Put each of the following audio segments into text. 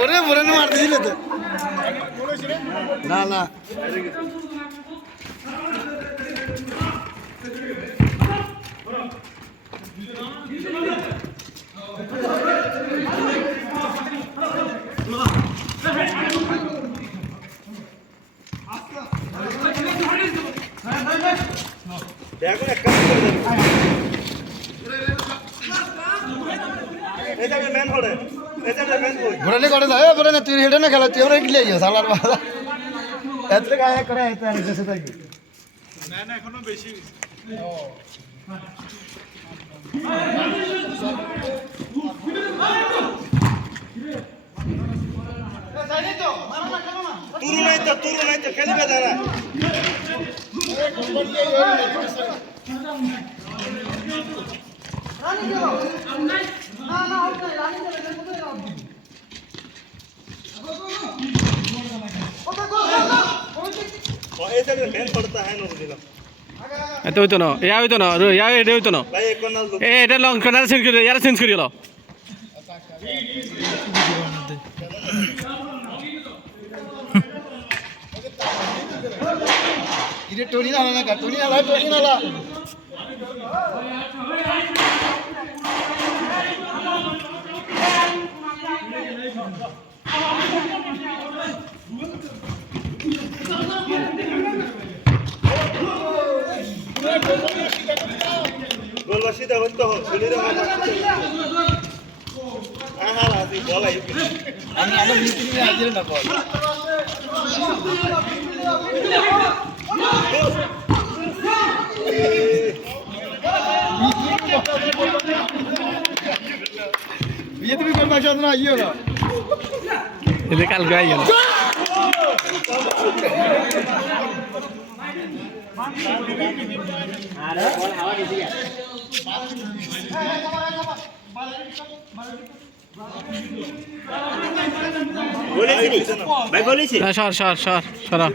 ওরে বরে না মারতে দিলে তো না না দেখো এক কাজ করে দেন এটা ম্যান হড়ে এটা ম্যান কই ঘোরালে করে দাও এ বরে না তুই হেডে না খেলা তুই ওরে গিলে যাও সালার বাবা এত গায়ে করে এত আর দেশে থাকি না না এখনো বেশি তুরু নাই তো খেলবে দাঁড়া এটা হইতো না ইয়া হইতো না ইয়া এটা হইতো না এটা লং কর্নার চেঞ্জ করে ইয়ার চেঞ্জ করিলো ইরে টনি না না টনি না গোলবাসী দেবেন তো শরীরে বলাই আমি আলো মিস্ত্রি নিয়ে আসলে না বল ये तो भी गोल मार ना आइयो ना এটা কালকে আই গেল আরে বল হাওয়া দিছি ভাই বলেছি সরা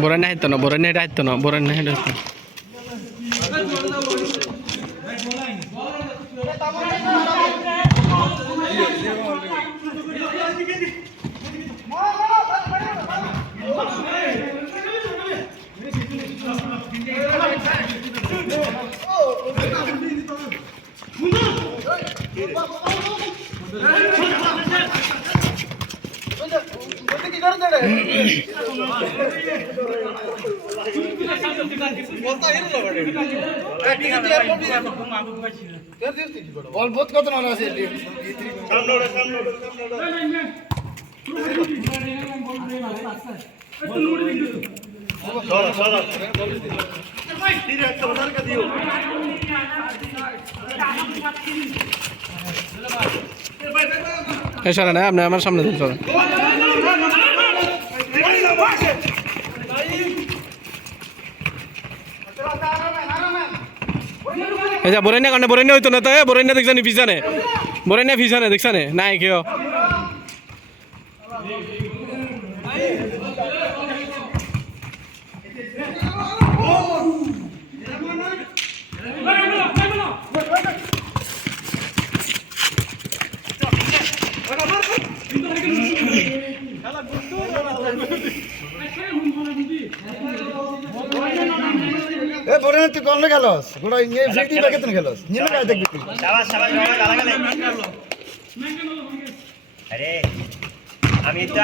বরেন না হিত না বরেন এটা হিত না বরেন না এটা বল বহুত কত না আছে সরা না আপনি আমার সামনে সরা আচ্ছা বরেন্যা কারণে বরেন্যা হইতো না তো বরেন্যা দেখছানি পিছানে বরেন্যা পিছানে দেখছানে নাই কেউ এ বরে তুই কোন গেলস গোড়া ইয়ে ফ্রিটি প্যাকেট না গেলস নিয়ে না দেখবি তুই শাবাশ গালাগালে আরে আমি তো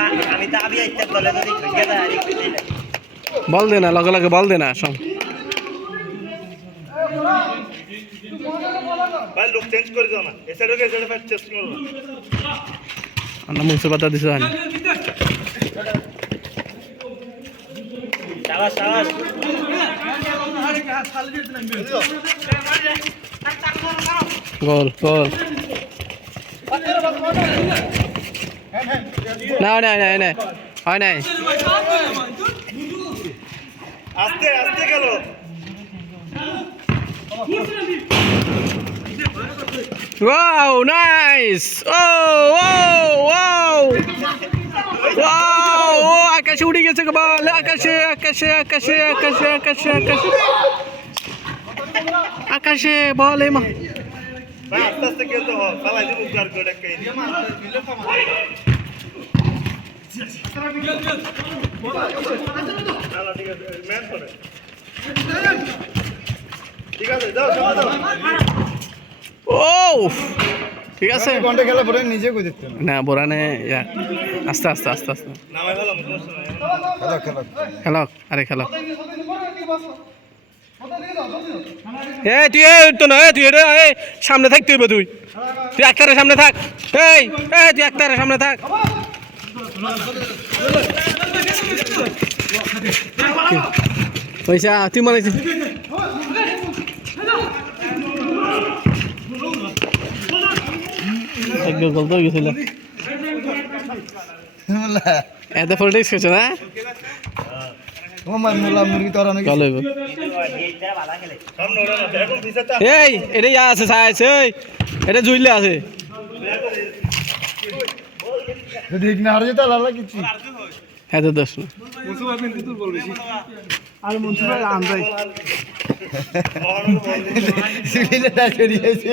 আবি আইতে বলে যদি গেদা আরে কি বল দে না লগে লগে বল দে না সব ভাই লুক চেঞ্জ করে দাও না এসেডকে ফাইট চেঞ্জ করো আমরা মুছে পাতা দিছ জানি শাবাশ গোল না হয় নাই আস্তে গেল Wow, nice! Oh, wow, wow! Wow! Oh, আকাশে উড়ে গেছে বল, আকাশে আকাশে আকাশে আকাশে আকাশে আকাশে আকাশে বল এই মা ভাই আস্তে আস্তে খেলতে হবে ফালাই দিব উদ্ধার করে ডাকাই ম্যাচ করে ঠিক আছে যাও সামনে যাও ও ঠিক আছে ঘন্টা খেলা পরে নিজে কই দেখতে না বোরানে আস্তে আস্তে আস্তে আস্তে নামাই ভালো মত খেলা খেলো আরে খেলো তুই তো না তুই সামনে থাক তুই তুই তুই একটারের সামনে থাক তুই একটারের সামনে থাক পয়সা তুই মনে এক গোল তো গেছিল এত পলিটিক্স করছো না আমার মোলা মুরগি তো আর অনেক চলো এবার এইটা ভালো খেলে সামনে ওরা না এখন বিছাটা এই এটা ইয়া আছে সাইজ এই এটা জুইলে আছে যদি না হারে যেতে লালা কিছু এত দোষ না আর মনসুর ভাই আমরাই সিভিলে না করিয়েছে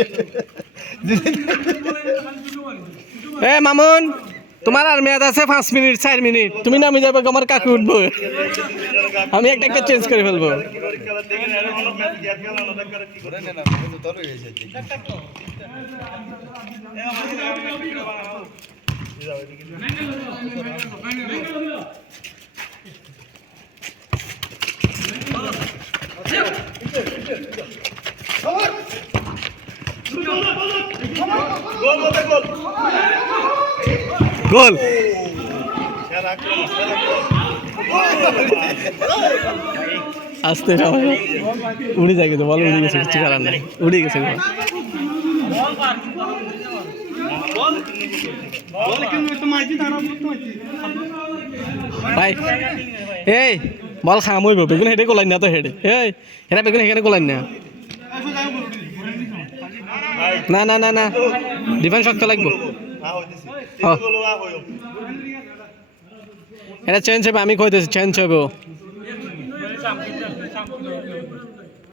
মামুন তোমার আর মেয়াদ আছে 5 মিনিট 4 মিনিট তুমি নামে যাবে আমার কাকু উঠবো আমি একটা একটা চেঞ্জ করে ফেলবো খেলা দেখে না এখন ম্যাচ গিয়া খেলা না করে কি করে না তোর হয়েছে গোল মতে গোল গোল সেরা আস্তে সবাই উড়ে যায় কিন্তু বল উড়ে গেছে কিছু করার নাই উড়ে গেছে ভাই এই বল খাম হইব বেগুন হেঁটে গোলাই না তো হেঁটে এটা বেগুন এখানে গোলাই না না না না না ডিফেন্স শক্ত লাগবো এটা চেঞ্জ হবে আমি কইতেছি চেঞ্জ হবে